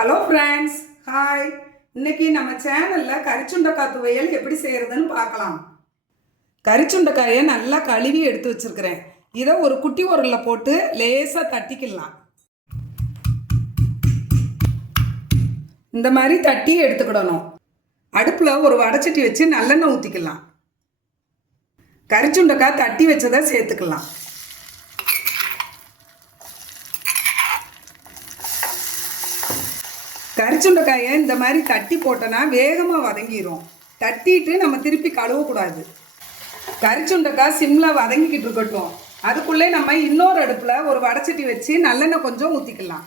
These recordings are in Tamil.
Hello friends, hi. இன்னைக்கு நம்ம சேனலில் கரிச்சுண்டைக்காய் துவையல் எப்படி செய்கிறதுன்னு பார்க்கலாம். கரிச்சுண்டைக்காயை நல்லா கழுவி எடுத்து வச்சுருக்கிறேன். இதை ஒரு குட்டி உரலில் போட்டு லேசாக தட்டிக்கலாம். இந்த மாதிரி தட்டி எடுத்துக்கிடணும். அடுப்பில் ஒரு வடைச்சட்டி வச்சு நல்லெண்ணெய் ஊற்றிக்கலாம். கரிச்சுண்டைக்காய் தட்டி வச்சதை சேர்த்துக்கலாம். கரிச்சுண்டைக்காயை இந்த மாதிரி தட்டி போட்டோன்னா வேகமாக வதங்கிடும். தட்டிட்டு நம்ம திருப்பி கழுவக்கூடாது. கரிச்சுண்டைக்காய் சிம்மில் வதங்கிக்கிட்டு இருக்கட்டும். அதுக்குள்ளே நம்ம இன்னொரு அடுப்பில் ஒரு வடைச்சட்டி வச்சு நல்லெண்ணெய் கொஞ்சம் ஊற்றிக்கலாம்.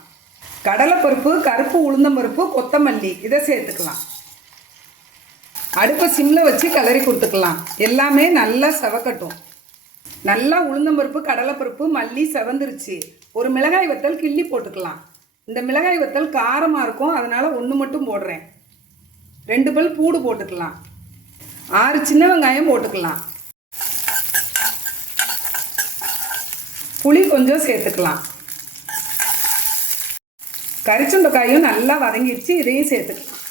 கடலைப்பருப்பு, கருப்பு உளுந்தம்பருப்பு, கொத்தமல்லி இதை சேர்த்துக்கலாம். அடுப்பை சிம்மில் வச்சு கிளறி கொடுத்துக்கலாம். எல்லாமே நல்லா செவக்கட்டும். நல்லா உளுந்தம்பருப்பு, கடலைப்பருப்பு, மல்லி செவந்துருச்சு. ஒரு மிளகாய் வத்தல் கிள்ளி போட்டுக்கலாம். இந்த மிளகாய் வத்தல் காரமாக இருக்கும், அதனால் ஒன்று மட்டும் போடுறேன். 2 பல் பூடு போட்டுக்கலாம். 6 சின்ன வெங்காயம் போட்டுக்கலாம். புளி கொஞ்சம் சேர்த்துக்கலாம். கரிச்சுண்டைக்காயும் நல்லா வதங்கிடுச்சு, இதையும் சேர்த்துக்கலாம்.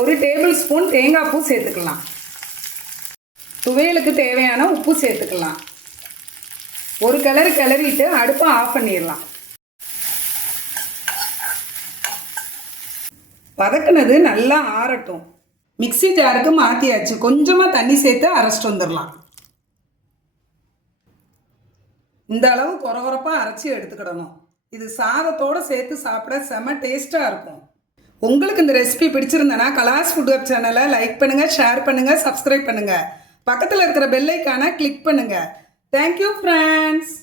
1 டேபிள் ஸ்பூன் தேங்காய் பூ சேர்த்துக்கலாம். துவையலுக்கு தேவையான உப்பு சேர்த்துக்கலாம். ஒரு கிளறிட்டு அடுப்பை ஆஃப் பண்ணிடலாம். வதக்குனது நல்லா ஆறட்டும். மிக்ஸி ஜாருக்கு மாற்றியாச்சு. கொஞ்சமாக தண்ணி சேர்த்து அரைச்சிட்டு வந்துடலாம். இந்த அளவு கொரகொரப்பாக அரைச்சி எடுத்துக்கிடணும். இது சாதத்தோடு சேர்த்து சாப்பிட செம டேஸ்ட்டாக இருக்கும். உங்களுக்கு இந்த ரெசிபி பிடிச்சிருந்தனா கலாஸ் ஃபுட் வெப் சேனலை லைக் பண்ணுங்கள், ஷேர் பண்ணுங்கள், சப்ஸ்கிரைப் பண்ணுங்கள். பக்கத்தில் இருக்கிற பெல் ஐக்கானை கிளிக் பண்ணுங்கள். Thank you friends.